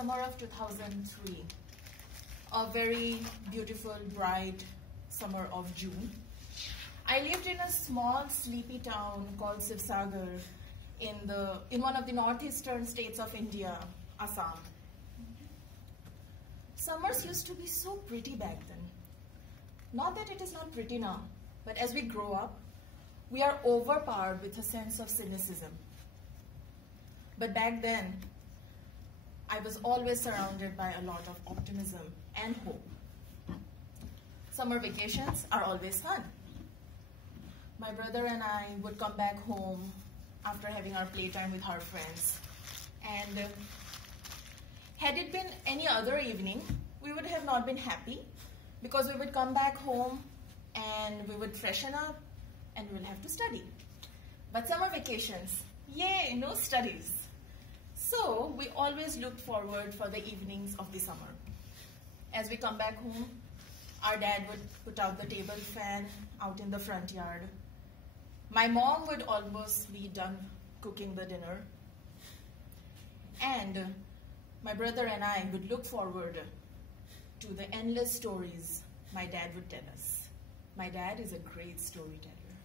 summer of 2003, a very beautiful, bright summer of June. I lived in a small, sleepy town called Sivsagar in one of the northeastern states of India, Assam. Summers used to be so pretty back then. Not that it is not pretty now, but as we grow up, we are overpowered with a sense of cynicism. But back then, I was always surrounded by a lot of optimism and hope. Summer vacations are always fun. My brother and I would come back home after having our playtime with our friends. And had it been any other evening, we would have not been happy because we would come back home and we would freshen up and we will have to study. But summer vacations, yay, no studies. So we always looked forward for the evenings of the summer. As we come back home, our dad would put out the table fan out in the front yard. My mom would almost be done cooking the dinner. And my brother and I would look forward to the endless stories my dad would tell us. My dad is a great storyteller.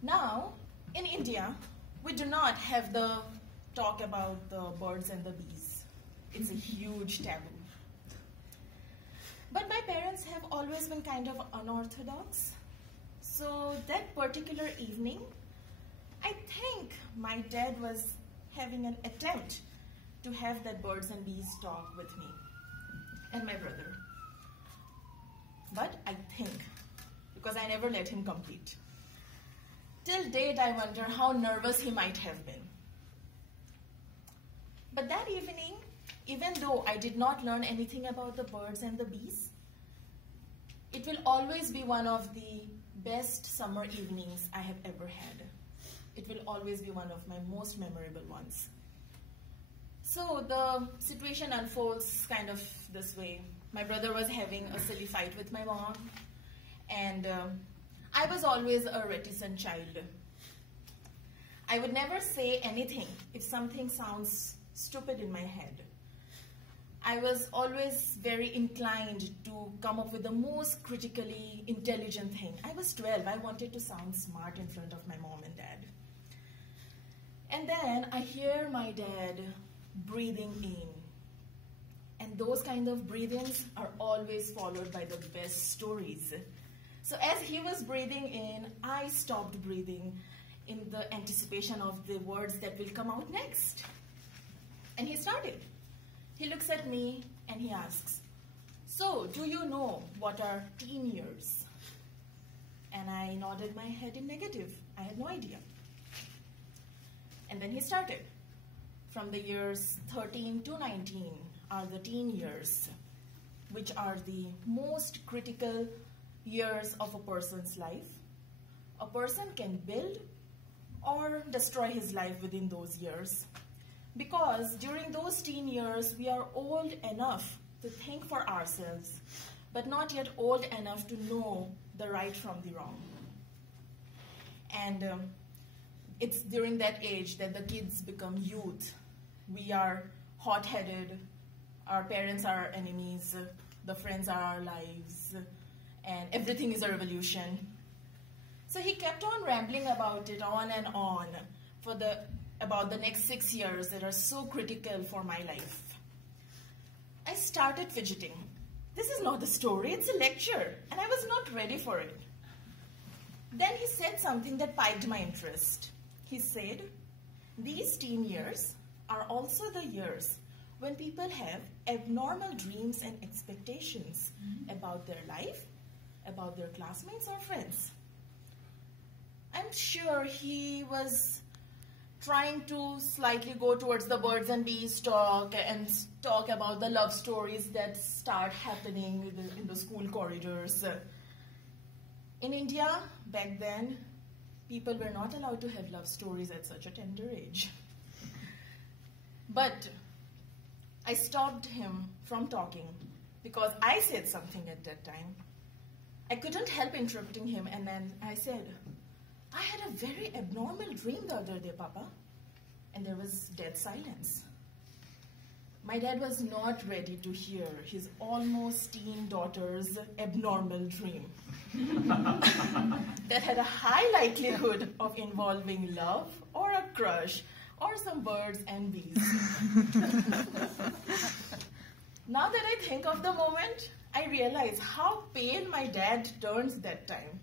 Now, in India, we do not have the talk about the birds and the bees. It's a huge taboo. But my parents have always been kind of unorthodox. So that particular evening, I think my dad was having an attempt to have that birds and bees talk with me and my brother. But I think, because I never let him complete. Till date, I wonder how nervous he might have been. But that evening, even though I did not learn anything about the birds and the bees, it will always be one of the best summer evenings I have ever had. It will always be one of my most memorable ones. So the situation unfolds kind of this way. My brother was having a silly fight with my mom, and I was always a reticent child. I would never say anything if something sounds stupid in my head. I was always very inclined to come up with the most critically intelligent thing. I was 12. I wanted to sound smart in front of my mom and dad. And then I hear my dad breathing in. And those kind of breathings are always followed by the best stories. So as he was breathing in, I stopped breathing in the anticipation of the words that will come out next. And he started. He looks at me and he asks, "So, do you know what are teen years?" And I nodded my head in negative. I had no idea. And then he started. From the years 13 to 19 are the teen years, which are the most critical years of a person's life. A person can build or destroy his life within those years. Because during those teen years, we are old enough to think for ourselves, but not yet old enough to know the right from the wrong. And it's during that age that the kids become youth. We are hot-headed, our parents are our enemies, the friends are our lives, and everything is a revolution. So he kept on rambling about it on and on about the next 6 years that are so critical for my life. I started fidgeting. This is not a story, it's a lecture, and I was not ready for it. Then he said something that piqued my interest. He said, "These teen years are also the years when people have abnormal dreams and expectations about their life, about their classmates or friends." I'm sure he was trying to slightly go towards the birds and bees talk and talk about the love stories that start happening in the school corridors. In India, back then, people were not allowed to have love stories at such a tender age. But I stopped him from talking because I said something at that time. I couldn't help interrupting him, and then I said, "I had a very abnormal dream the other day, Papa." And there was dead silence. My dad was not ready to hear his almost teen daughter's abnormal dream that had a high likelihood of involving love or a crush or some birds and bees. Now that I think of the moment, I realize how pale my dad turns that time.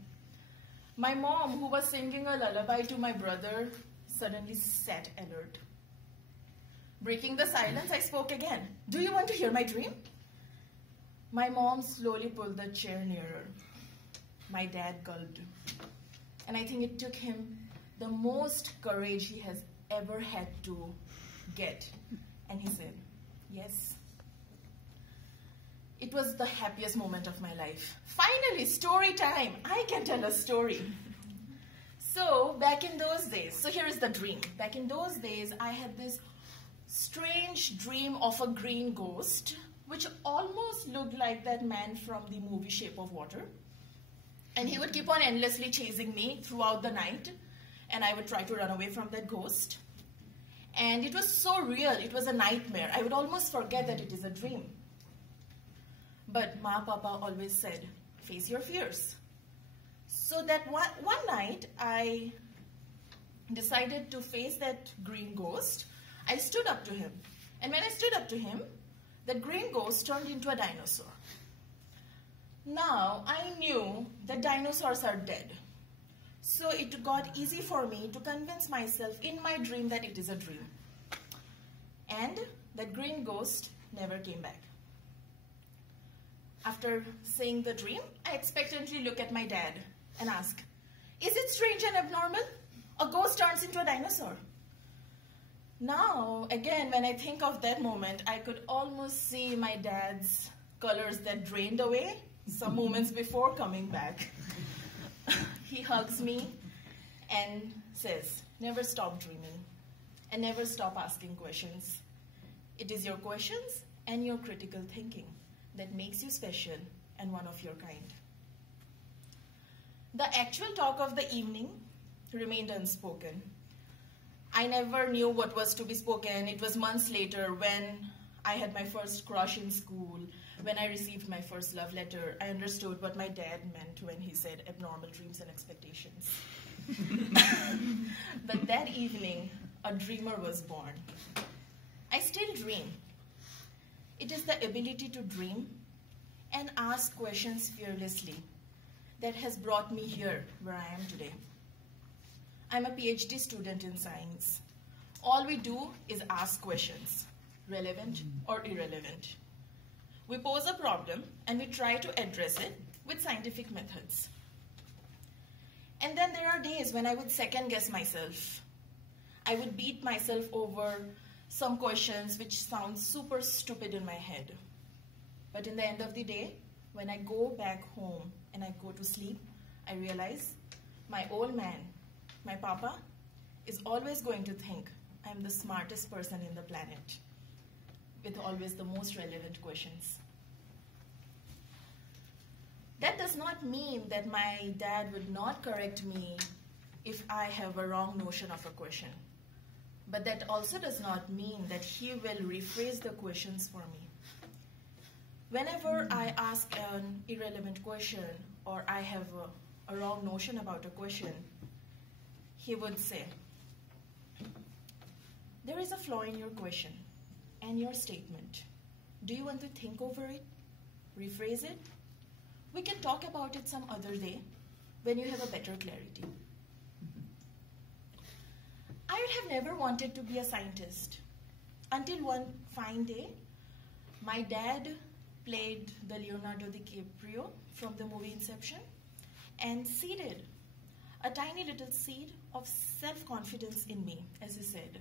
My mom, who was singing a lullaby to my brother, suddenly sat alert. Breaking the silence, I spoke again. Do you want to hear my dream? My mom slowly pulled the chair nearer. My dad gulped. And I think it took him the most courage he has ever had to get. And he said, yes. It was the happiest moment of my life. Finally, story time. I can tell a story. So, back in those days, so here is the dream. Back in those days, I had this strange dream of a green ghost, which almost looked like that man from the movie Shape of Water. And he would keep on endlessly chasing me throughout the night, and I would try to run away from that ghost. And it was so real, it was a nightmare. I would almost forget that it is a dream. But Ma Papa always said, face your fears. So that one night, I decided to face that green ghost. I stood up to him. And when I stood up to him, that green ghost turned into a dinosaur. Now, I knew that dinosaurs are dead. So it got easy for me to convince myself in my dream that it is a dream. And that green ghost never came back. After saying the dream, I expectantly look at my dad and ask, is it strange and abnormal? A ghost turns into a dinosaur. Now, again, when I think of that moment, I could almost see my dad's colors that drained away some moments before coming back. He hugs me and says, never stop dreaming and never stop asking questions. It is your questions and your critical thinking that makes you special and one of your kind. The actual talk of the evening remained unspoken. I never knew what was to be spoken. It was months later when I had my first crush in school, when I received my first love letter, I understood what my dad meant when he said abnormal dreams and expectations. But that evening, a dreamer was born. I still dream. It is the ability to dream and ask questions fearlessly that has brought me here where I am today. I'm a PhD student in science. All we do is ask questions, relevant or irrelevant. We pose a problem and we try to address it with scientific methods. And then there are days when I would second guess myself. I would beat myself over some questions which sound super stupid in my head. But in the end of the day, when I go back home and I go to sleep, I realize my old man, my papa, is always going to think I'm the smartest person in the planet, with always the most relevant questions. That does not mean that my dad would not correct me if I have a wrong notion of a question. But that also does not mean that he will rephrase the questions for me. Whenever I ask an irrelevant question or I have a wrong notion about a question, he would say, there is a flaw in your question and your statement. Do you want to think over it? Rephrase it? We can talk about it some other day when you have a better clarity. I would have never wanted to be a scientist until one fine day, my dad played the Leonardo DiCaprio from the movie Inception and seeded a tiny little seed of self-confidence in me, as he said.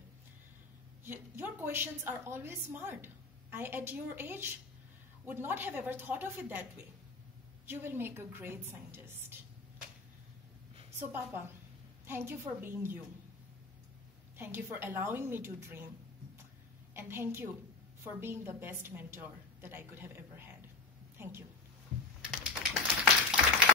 Your questions are always smart. I, at your age, would not have ever thought of it that way. You will make a great scientist. So, Papa, thank you for being you. Thank you for allowing me to dream. And thank you for being the best mentor that I could have ever had. Thank you.